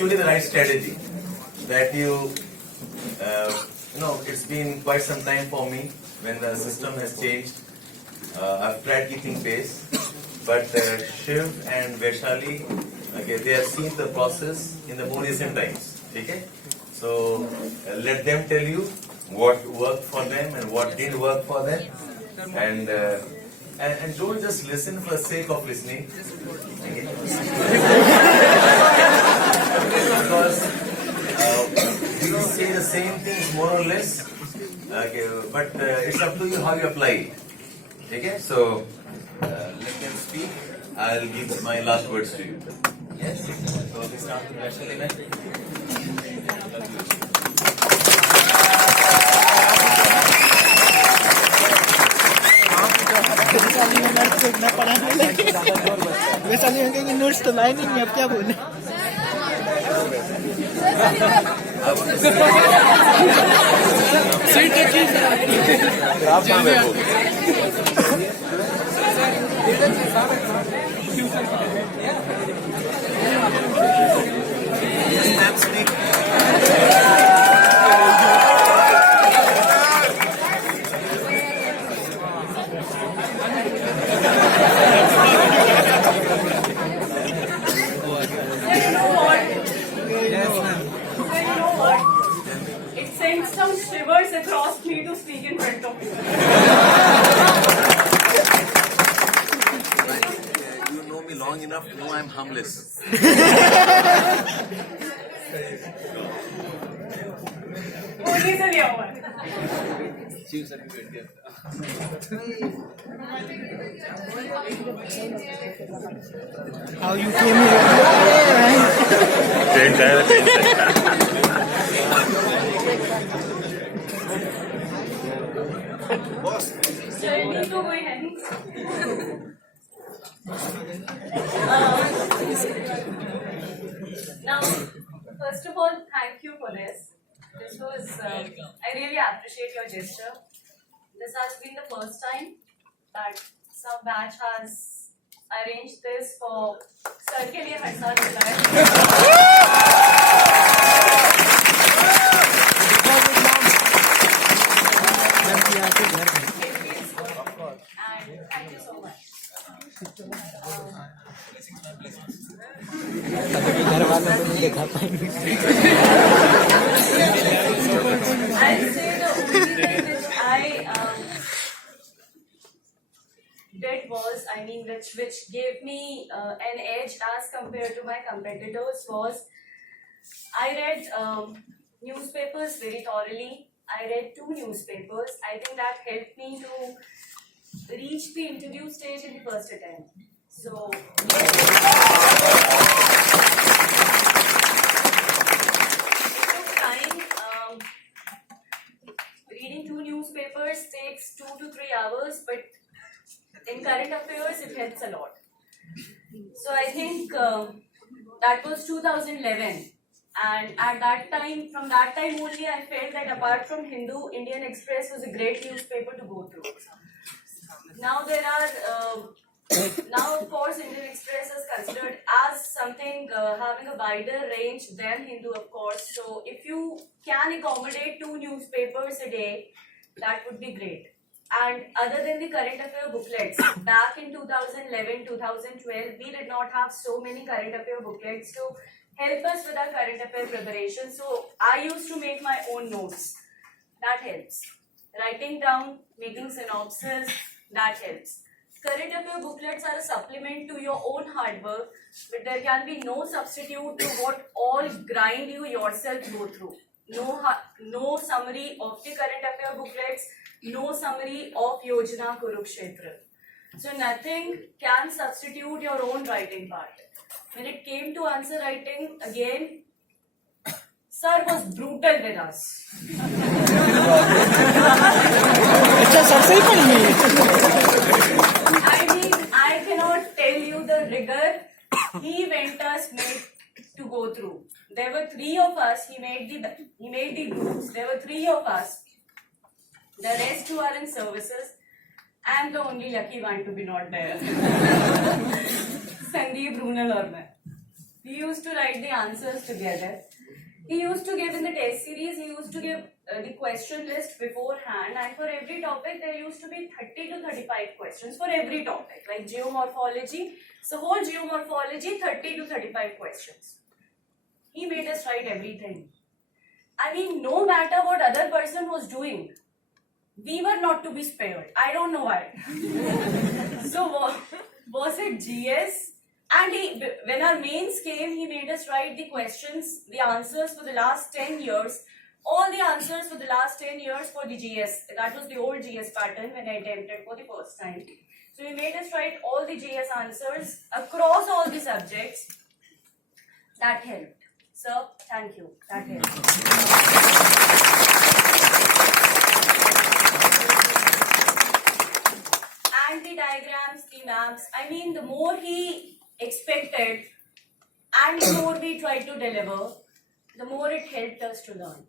actually the right strategy. That you know, it's been quite some time for me when the system has changed. I've tried keeping pace, but Shiv and Vaishali, okay, they have seen the process in the more recent times. Okay, so let them tell you what worked for them and what didn't work for them, and don't just listen for the sake of listening. Okay? Because we say the same things more or less, okay, but it's up to you how you apply it. Okay, so let them speak. I'll give my last words to you. Yes. So we start with Vaishali next. Vaishali में कहेंगे notes तो लाए नहीं है, अब क्या बोले? It sends some shivers across me to speak in front of you. You know me long enough to know I'm harmless. Only the year one. How you came here? Journey to कोई है नहीं. Now, first of all, thank you for this. This was, I really appreciate your gesture. This has been the first time that some batch has arranged this for sir के लिए हर साल होता है. And thank you so much. घर वालों को नहीं देखा पाएंगे. I'll say the only thing which I did was, I mean, which gave me an edge as compared to my competitors was, I read newspapers very thoroughly. I read 2 newspapers. I think that helped me to reach the interview stage in the first attempt. So, it took time. Reading 2 newspapers takes 2 to 3 hours, but in current affairs, it helps a lot. So I think that was 2011, and at that time, from that time only, I felt that apart from Hindu, Indian Express was a great newspaper to go through. Now there are, now of course, Indian Express is considered as something having a wider range than Hindu, of course. So if you can accommodate 2 newspapers a day, that would be great. And other than the current affair booklets, back in 2011, 2012, we did not have so many current affair booklets to help us with our current affair preparation. So I used to make my own notes. That helps. Writing down, making synopsis, that helps. Current affair booklets are a supplement to your own hard work, but there can be no substitute to what all grind you yourself go through. No summary of the current affair booklets, no summary of Yojana Kurukshetra. So nothing can substitute your own writing part. When it came to answer writing, again, sir was brutal with us. I mean, I cannot tell you the rigor he went us made to go through. There were 3 of us. He made the groups. There were 3 of us. The rest who are in services. I am the only lucky one to be not there. Sandeep, Brunel, or मैं. We used to write the answers together. He used to give in the test series, he used to give the question list beforehand, and for every topic there used to be 30 to 35 questions for every topic, like geomorphology. So whole geomorphology, 30 to 35 questions. He made us write everything. I mean, no matter what other person was doing, we were not to be spared. I don't know why. So was it GS? And when our mains came, he made us write the questions, the answers for the last 10 years. All the answers for the last 10 years for the GS. That was the old GS pattern when I attempted for the first time. So he made us write all the GS answers across all the subjects. That helped. Sir, thank you. That helped. And the diagrams, the maps. I mean, the more he expected and the more we tried to deliver, the more it helped us to learn.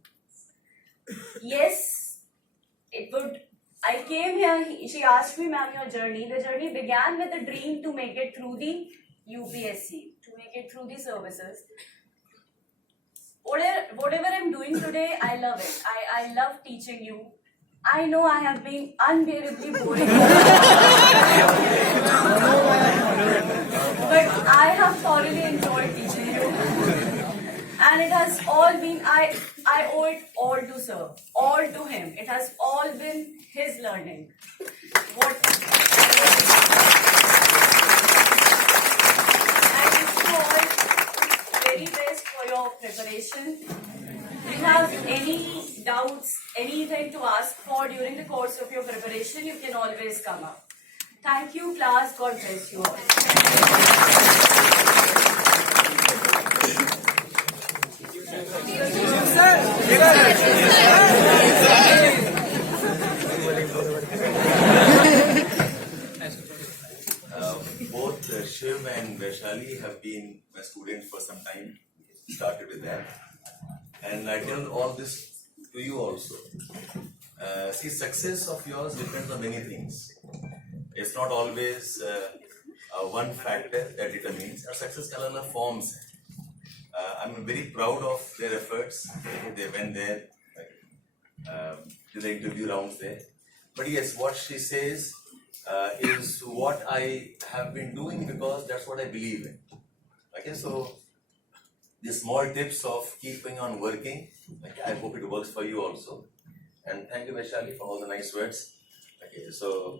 Yes, it would. I came here, she asked me, ma'am, your journey. The journey began with a dream to make it through the UPSC, to make it through the services. Whatever I'm doing today, I love it. I love teaching you. I know I have been unbearably boring. But I have thoroughly enjoyed teaching you. And it has all been, I owe it all to sir, all to him. It has all been his learning. I wish you all very best for your preparation. If you have any doubts, anything to ask for during the course of your preparation, you can always come up. Thank you, class. God bless you all. Both Shiv and Vaishali have been my students for some time. Started with them. And I tell all this to you also. See, success of yours depends on many things. It's not always one factor that determines. Our success color forms. I'm very proud of their efforts. They went there to the interview rounds there. But yes, what she says is what I have been doing because that's what I believe in. Okay, so the small tips of keeping on working, okay, I hope it works for you also. And thank you, Vaishali, for all the nice words. Okay, so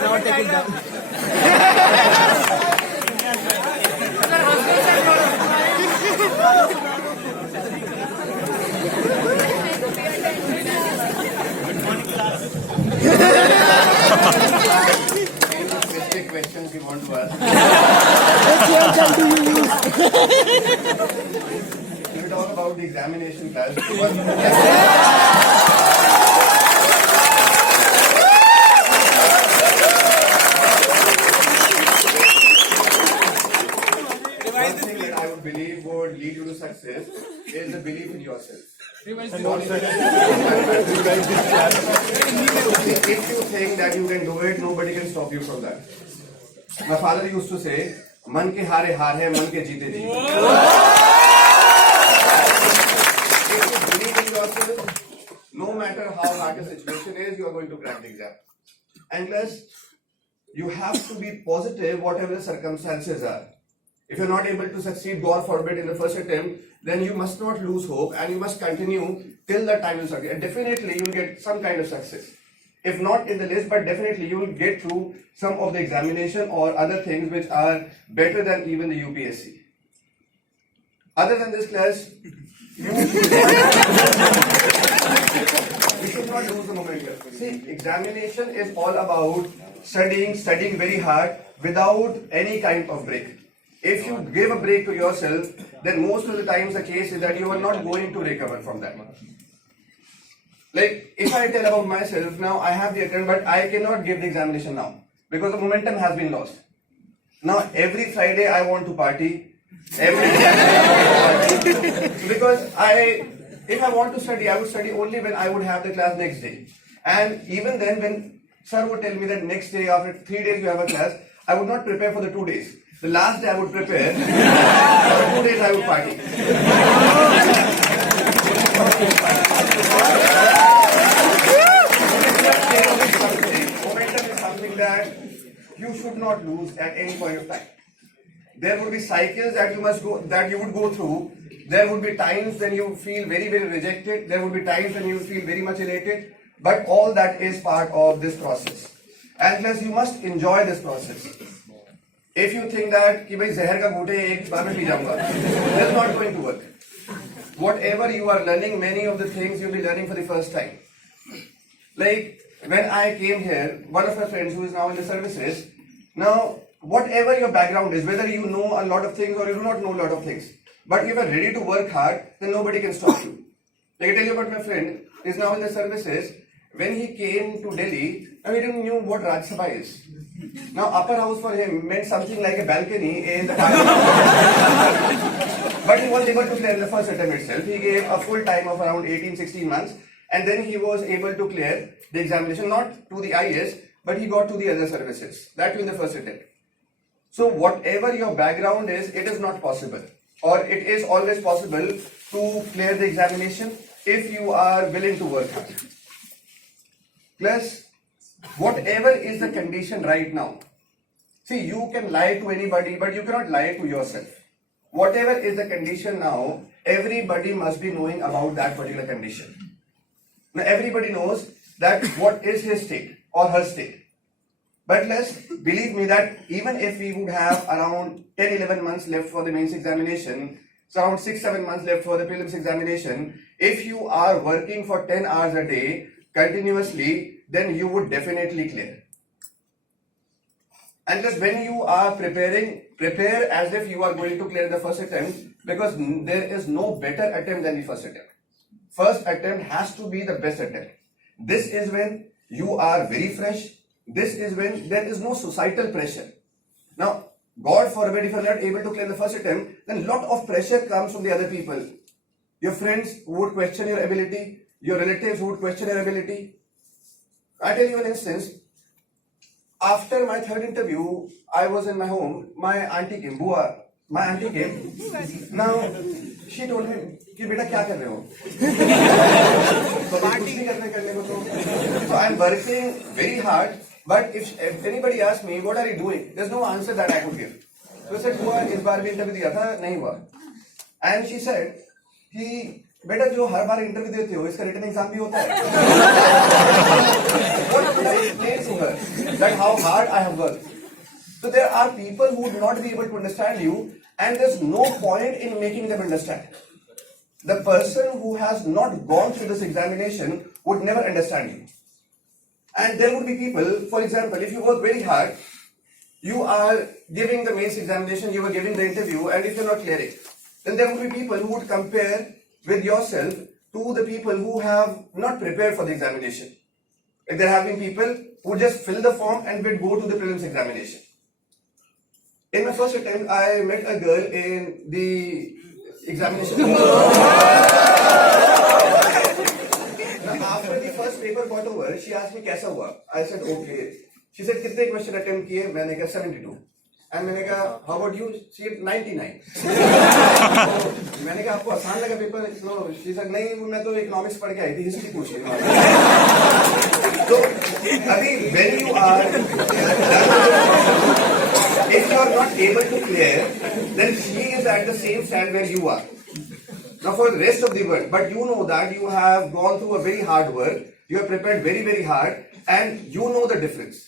Now take it down. Specific questions you want to ask? If we talk about the examination class, one thing that I would believe would lead you to success is the belief in yourself. If you think that you can do it, nobody can stop you from that. My father used to say, "Man ke hare haar hai, man ke jeete jeet." If you believe in yourself, no matter how hard the situation is, you are going to crack the exam. Unless you have to be positive, whatever the circumstances are. If you're not able to succeed, God forbid, in the first attempt, then you must not lose hope and you must continue till the time you succeed. And definitely you will get some kind of success. If not in the list, but definitely you will get through some of the examination or other things which are better than even the UPSC. Other than this class, you should not lose the momentum. See, examination is all about studying very hard without any kind of break. If you give a break to yourself, then most of the times the case is that you are not going to recover from that. Like, if I tell about myself, now I have the attempt, but I cannot give the examination now. because the momentum has been lost. Now every Friday I want to party, every Saturday I want to party, because if I want to study, I would study only when I would have the class next day. And even then, when sir would tell me that next day, after 3 days you have a class, I would not prepare for the 2 days. The last day I would prepare, for 2 days I would party. Momentum is something that you should not lose at any point of time. There would be cycles that you would go through. There would be times when you feel very, very rejected. There would be times when you feel very much elated. But all that is part of this process. And plus, you must enjoy this process. If you think that कि भाई जहर का घूंटे एक बार में P जाऊंगा, that's not going to work. Whatever you are learning, many of the things you'll be learning for the first time. Like when I came here, one of my friends who is now in the services, now whatever your background is, whether you know a lot of things or you do not know a lot of things, but if you are ready to work hard, then nobody can stop you. Like I tell you about my friend, is now in the services. When he came to Delhi, now he didn't know what Rajya Sabha is. Now upper house for him meant something like a balcony in the parliament. But he was able to clear in the first attempt itself. He gave a full time of around 18-16 months, and then he was able to clear the examination, not to the IAS, but he got to the other services. That too in the first attempt. So whatever your background is, it is not possible, or it is always possible to clear the examination if you are willing to work hard. Plus, whatever is the condition right now, see, you can lie to anybody, but you cannot lie to yourself. Whatever is the condition now, everybody must be knowing about that particular condition. Now, everybody knows that what is his state or her state. But believe me that even if we would have around 10-11 months left for the mains examination, so around 6-7 months left for the prelims examination, if you are working for 10 hours a day continuously, then you would definitely clear. And just when you are preparing, prepare as if you are going to clear the first attempt, because there is no better attempt than the first attempt. First attempt has to be the best attempt. This is when you are very fresh. This is when there is no societal pressure. Now, God forbid, if you are not able to clear the first attempt, then a lot of pressure comes from the other people. Your friends would question your ability. Your relatives would question your ability. I tell you an instance. After my third interview, I was in my home. My auntie came. My auntie came. Now, she told me, कि बेटा क्या कर रहे हो? So I'm working very hard. But if anybody asks me, what are you doing? There's no answer that I could give. So I said, हुआ इस बार भी interview दिया था, नहीं हुआ. And she said कि बेटा जो हर बार इंटरव्यू देते हो, इसका रिटन एग्जाम भी होता है. What should I explain to her? That how hard I have worked. So there are people who would not be able to understand you, and there's no point in making them understand. The person who has not gone through this examination would never understand you. And there would be people, for example, if you work very hard, you are giving the mains examination, you are giving the interview, and if you're not clearing, then there would be people who would compare with yourself to the people who have not prepared for the examination. Like there have been people who just fill the form and would go to the prelims examination. In my first attempt, I met a girl in the examination. After the first paper got over, she asked me कैसा हुआ. I said okay. She said कितने question attempt किए? मैंने कहा 72. And मैंने कहा how about you? She said 99. मैंने कहा आपको आसान लगा पेपर? No. She said नहीं, मैं तो economics पढ़ के आई थी, history पूछ रही हूँ. So अभी when you are, if you are not able to clear, then she is at the same stand where you are. Now for the rest of the world, but you know that you have gone through a very hard work, you have prepared very, very hard, and you know the difference.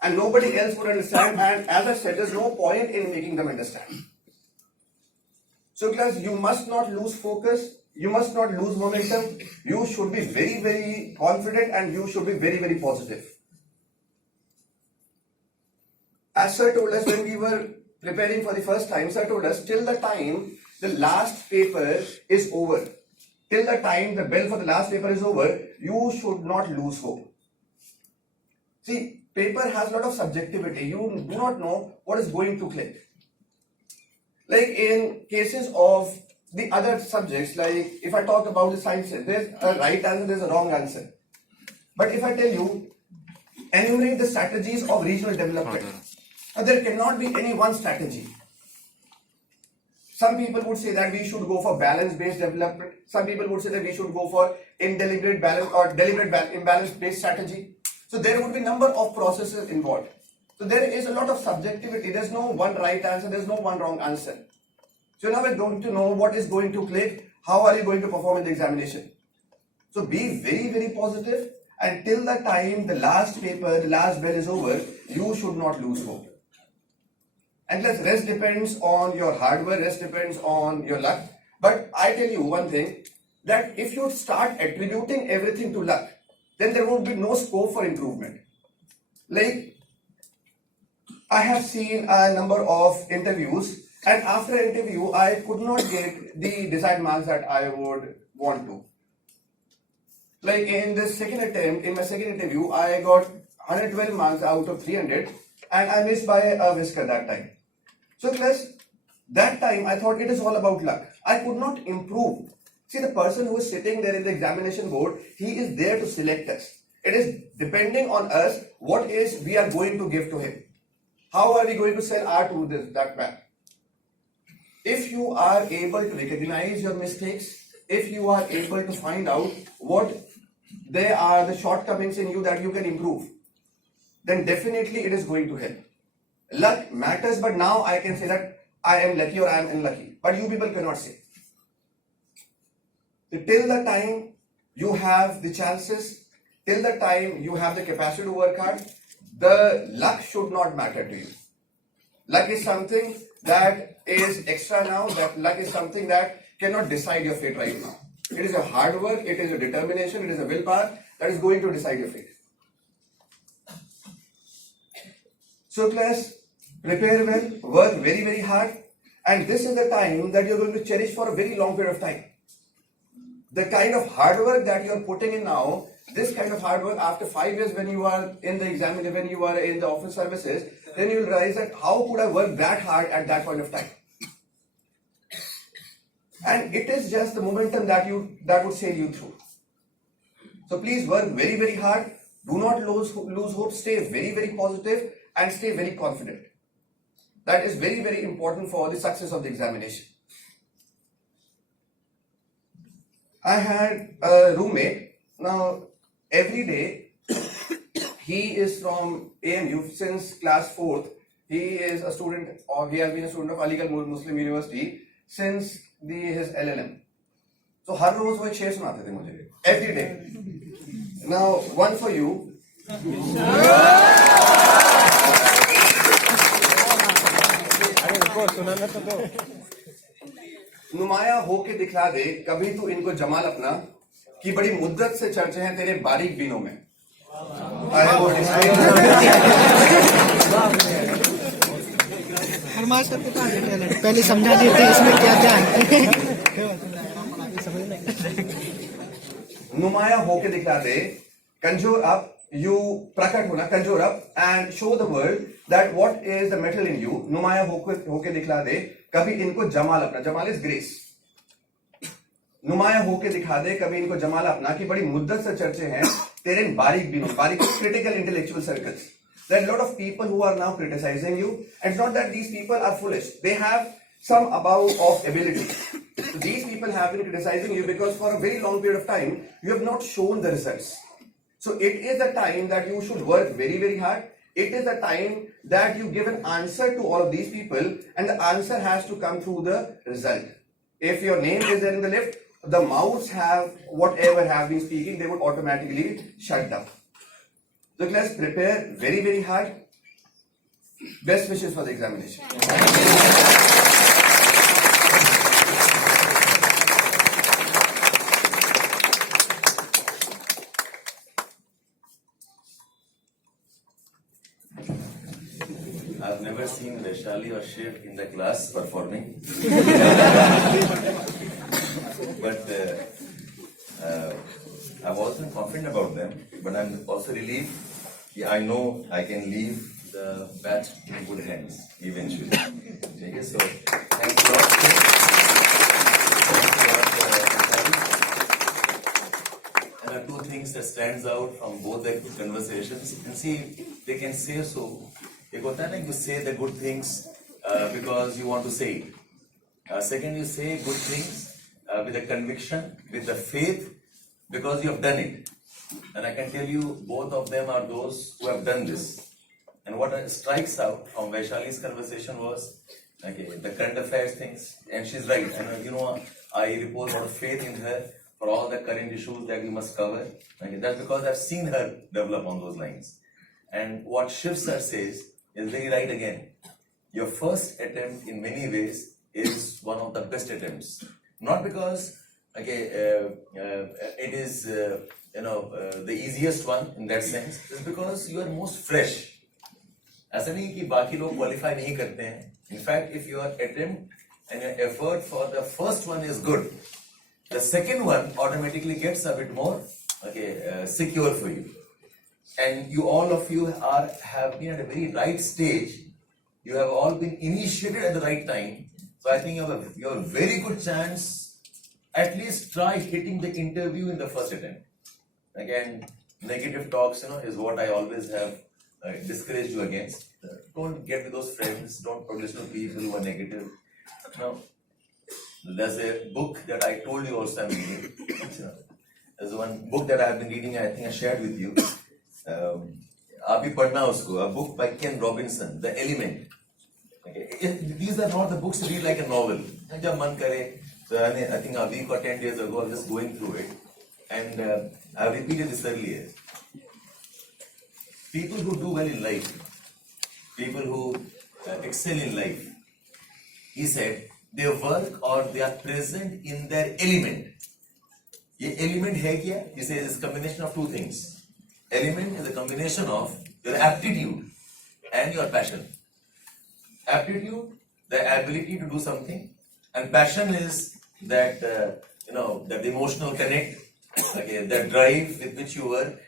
And nobody else would understand, and as I said, there's no point in making them understand. So class, you must not lose focus, you must not lose momentum, you should be very, very confident, and you should be very, very positive. As Sir told us when we were preparing for the first time, Sir told us till the time the last paper is over, till the time the bell for the last paper is over, you should not lose hope. See, paper has a lot of subjectivity. You do not know what is going to click. Like in cases of the other subjects, like if I talk about the sciences, there's a right answer, there's a wrong answer. But if I tell you, enumerate the strategies of regional development, now there cannot be any one strategy. Some people would say that we should go for balance-based development. Some people would say that we should go for indeliberate balance or deliberate imbalance-based strategy. So there would be number of processes involved. So there is a lot of subjectivity. There's no one right answer. There's no one wrong answer. So now we're going to know what is going to click. How are you going to perform in the examination? So be very, very positive. And till the time the last paper, the last bell is over, you should not lose hope. And rest depends on your hard work, rest depends on your luck. But I tell you one thing, that if you start attributing everything to luck, then there would be no scope for improvement. Like, I have seen a number of interviews, and after an interview, I could not get the desired marks that I would want to. Like in the second attempt, in my second interview, I got 112 marks out of 300, and I missed by a whisker that time. So class, that time I thought it is all about luck. I could not improve. See, the person who is sitting there in the examination board, he is there to select us. It is depending on us what is we are going to give to him. How are we going to sell our to that man? If you are able to recognize your mistakes, if you are able to find out what they are the shortcomings in you that you can improve, then definitely it is going to help. Luck matters, but now I can say that I am lucky or I am unlucky. But you people cannot say. Till the time you have the chances, till the time you have the capacity to work hard, the luck should not matter to you. Luck is something that is extra now, that luck is something that cannot decide your fate right now. It is a hard work, it is a determination, it is a willpower that is going to decide your fate. So class, prepare well, work very, very hard, and this is the time that you're going to cherish for a very long period of time. The kind of hard work that you're putting in now, this kind of hard work after 5 years when you are in the exam, when you are in the office services, then you'll realize that how could I work that hard at that point of time? And it is just the momentum that would sail you through. So please work very, very hard. Do not lose hope. Stay very, very positive and stay very confident. That is very, very important for the success of the examination. I had a roommate. Now, every day, he is from AMU since class 4th. He is a student, or he has been a student of Aligarh Muslim University since his LLM. So, हर रोज वो 6 सुनाते थे मुझे. Every day. Now, one for you. नुमाया होके दिखला दे कभी तू इनको जमाल अपना कि बड़ी मुद्दत से चर्चे हैं तेरे बारीक बीनों में. और मास्टर के पास टैलेंट पहले समझा देते इसमें क्या क्या है. नुमाया होके दिखला दे, conjure up, you प्रकट होना, conjure up and show the world that what is the metal in you. नुमाया होके दिखला दे कभी इनको जमाल अपना. Jamal is grace. नुमाया होके दिखा दे कभी इनको जमाल अपना कि बड़ी मुद्दत से चर्चे हैं तेरे बारीक बीनों. बारीक critical intellectual circles. There are a lot of people who are now criticizing you, and it's not that these people are foolish. They have some above of ability. So these people have been criticizing you because for a very long period of time you have not shown the results. So it is the time that you should work very, very hard. It is the time that you give an answer to all of these people, and the answer has to come through the result. If your name is there in the list, the mouths have whatever have been speaking, they would automatically shut down. So class, prepare very, very hard. Best wishes for the examination. I've never seen Vaishali or Shiv in the class performing. But I've also been confident about them. But I'm also relieved Yeah, I know I can leave the batch in good hands eventually. Okay, so thanks a lot. And there are two things that stands out from both the conversations. And see, they can say so. एक होता है ना, you say the good things because you want to say it. Second, you say good things with a conviction, with a faith, because you have done it. And I can tell you, both of them are those who have done this. And what strikes out from Vaishali's conversation was, okay, the current affairs things, and she's right. And I repose a lot of faith in her for all the current issues that we must cover. Okay, that's because I've seen her develop on those lines. And what Shiv sir says is very right again. Your first attempt, in many ways, is one of the best attempts. Not because, it is the easiest one in that sense. It's because you are most fresh. ऐसा नहीं कि बाकी लोग qualify नहीं करते हैं. In fact, if your attempt and your effort for the first one is good, the second one automatically gets a bit more secure for you. And all of you have been at a very right stage. You have all been initiated at the right time. So I think you have a very good chance. At least try hitting the interview in the first attempt. Again, negative talks, is what I always have discouraged you against. Don't get with those friends. Don't listen to people who are negative. No. There's a book that I told you also I'm reading. There's one book that I have been reading. I think I shared with you. आप भी पढ़ना उसको. A book by Ken Robinson, The Element. These are not the books to read like a novel. जब मन करे. So I think a week or 10 days ago, I was just going through it, and I repeated this earlier. People who do well in life, people who excel in life, he said, they work or they are present in their element. ये element है क्या? He says it's a combination of two things. Element is a combination of your aptitude and your passion. Aptitude, the ability to do something, and passion is that that emotional connect, that drive with which you work.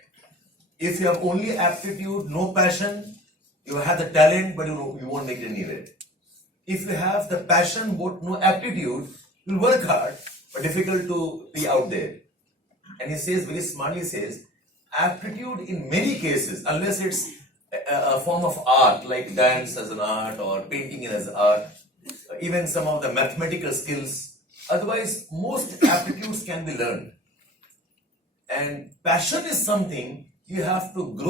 If you have only aptitude, no passion, you have the talent, but you won't make it anywhere. If you have the passion but no aptitude, you'll work hard, but difficult to be out there. And he says, very smartly says, aptitude in many cases, unless it's a form of art, like dance as an art or painting as art, even some of the mathematical skills. Otherwise, most aptitudes can be learned. And passion is something you have to grow